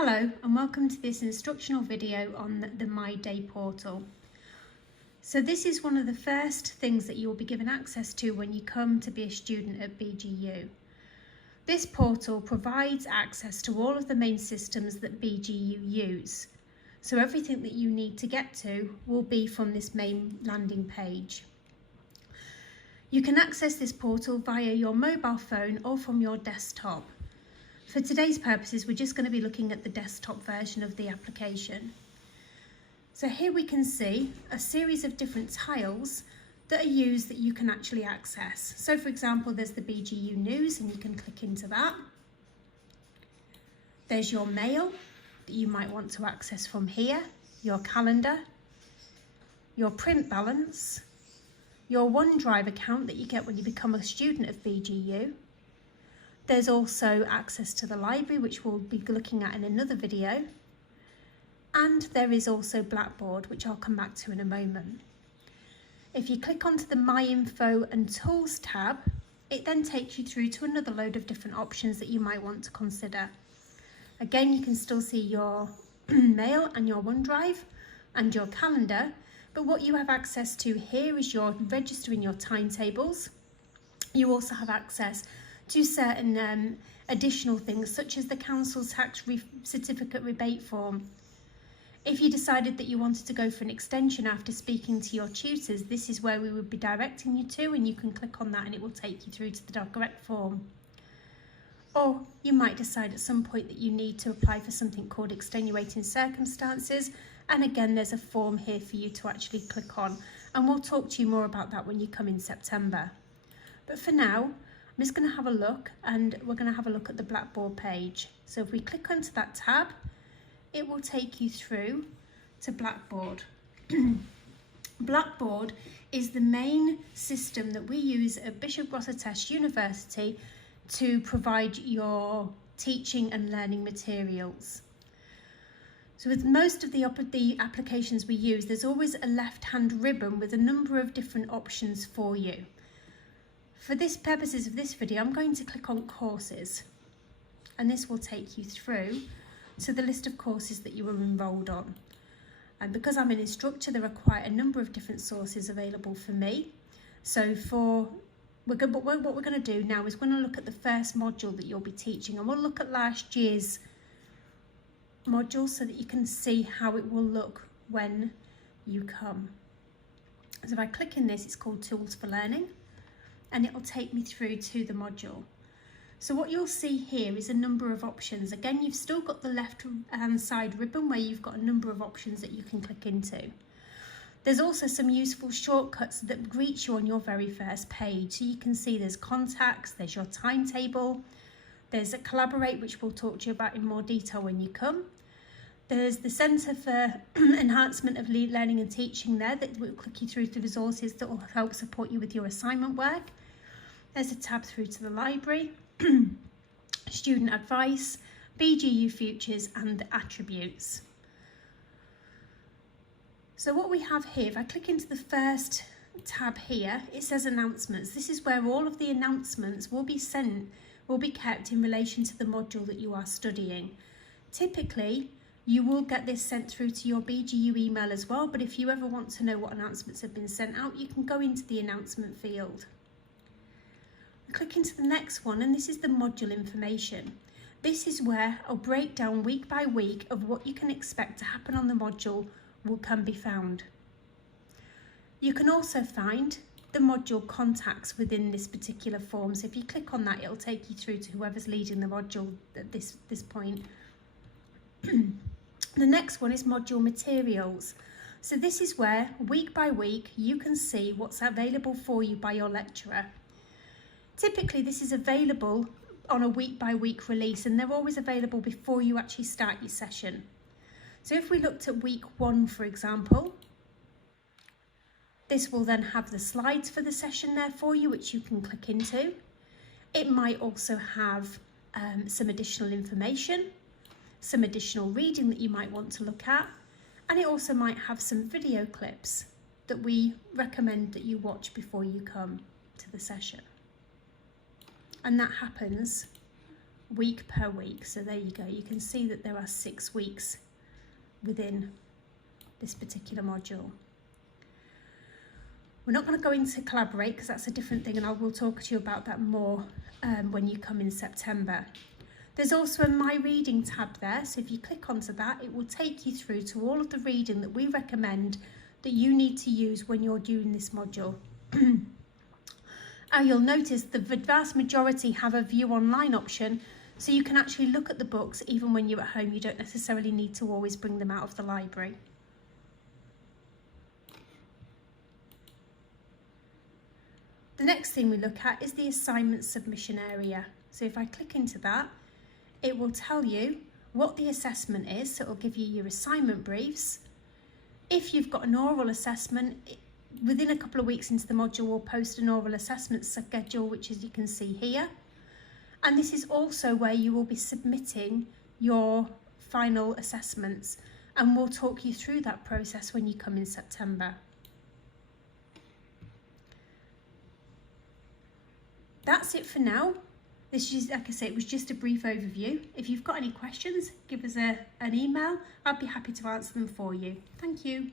Hello and welcome to this instructional video on the My Day portal. So this is one of the first things that you will be given access to when you come to be a student at BGU. This portal provides access to all of the main systems that BGU use. So everything that you need to get to will be from this main landing page. You can access this portal via your mobile phone or from your desktop. For today's purposes, we're just going to be looking at the desktop version of the application. So here we can see a series of different tiles that are used that you can actually access. So for example, there's the BGU News and you can click into that. There's your mail that you might want to access from here, your calendar, your print balance, your OneDrive account that you get when you become a student of BGU. There's also access to the library, which we'll be looking at in another video. And there is also Blackboard, which I'll come back to in a moment. If you click onto the My Info and Tools tab, it then takes you through to another load of different options that you might want to consider. Again, you can still see your mail and your OneDrive and your calendar, but what you have access to here is your registering your timetables. You also have access to certain additional things such as the council tax certificate rebate form. If you decided that you wanted to go for an extension after speaking to your tutors, this is where we would be directing you to, and you can click on that and it will take you through to the correct form. Or you might decide at some point that you need to apply for something called extenuating circumstances, and again there's a form here for you to actually click on, and we'll talk to you more about that when you come in September. But for now, I'm just going to have a look, and we're going to have a look at the Blackboard page. So if we click onto that tab, it will take you through to Blackboard. Blackboard is the main system that we use at Bishop Grosseteste University to provide your teaching and learning materials. So with most of the applications we use, there's always a left-hand ribbon with a number of different options for you. For this purposes of this video, I'm going to click on courses, and this will take you through to the list of courses that you are enrolled on. And because I'm an instructor, there are quite a number of different sources available for me. So what we're going to do now is we're going to look at the first module that you'll be teaching, and we'll look at last year's module so that you can see how it will look when you come. So if I click in this, it's called Tools for Learning, and it will take me through to the module. So what you'll see here is a number of options. Again, you've still got the left hand side ribbon where you've got a number of options that you can click into. There's also some useful shortcuts that greet you on your very first page. So you can see there's contacts, there's your timetable, there's a collaborate, which we'll talk to you about in more detail when you come. There's the Centre for Enhancement of Learning and Teaching there that will click you through to resources that will help support you with your assignment work. There's a tab through to the library, student advice, BGU futures and attributes. So what we have here, if I click into the first tab here, it says announcements. This is where all of the announcements will be kept in relation to the module that you are studying. Typically, you will get this sent through to your BGU email as well, but if you ever want to know what announcements have been sent out, you can go into the announcement field. Click into the next one, and this is the module information. This is where a breakdown week by week of what you can expect to happen on the module can be found. You can also find the module contacts within this particular form. So if you click on that, it'll take you through to whoever's leading the module at this point. The next one is module materials. So this is where week by week you can see what's available for you by your lecturer. Typically this is available on a week by week release, and they're always available before you actually start your session. So if we looked at week 1, for example, this will then have the slides for the session there for you, which you can click into. It might also have some additional information, some additional reading that you might want to look at, and it also might have some video clips that we recommend that you watch before you come to the session. And that happens week per week. So there you go, you can see that there are 6 weeks within this particular module. We're not going to go into Collaborate because that's a different thing, and I will talk to you about that more when you come in September. There's also a My Reading tab there, so if you click onto that, it will take you through to all of the reading that we recommend that you need to use when you're doing this module. And you'll notice the vast majority have a view online option, so you can actually look at the books even when you're at home. You don't necessarily need to always bring them out of the library. The next thing we look at is the assignment submission area. So if I click into that, it will tell you what the assessment is. So it will give you your assignment briefs. If you've got an oral assessment, within a couple of weeks into the module, we'll post an oral assessment schedule, which as you can see here. And this is also where you will be submitting your final assessments. And we'll talk you through that process when you come in September. That's it for now. This is, like I say, it was just a brief overview. If you've got any questions, give us an email. I'd be happy to answer them for you. Thank you.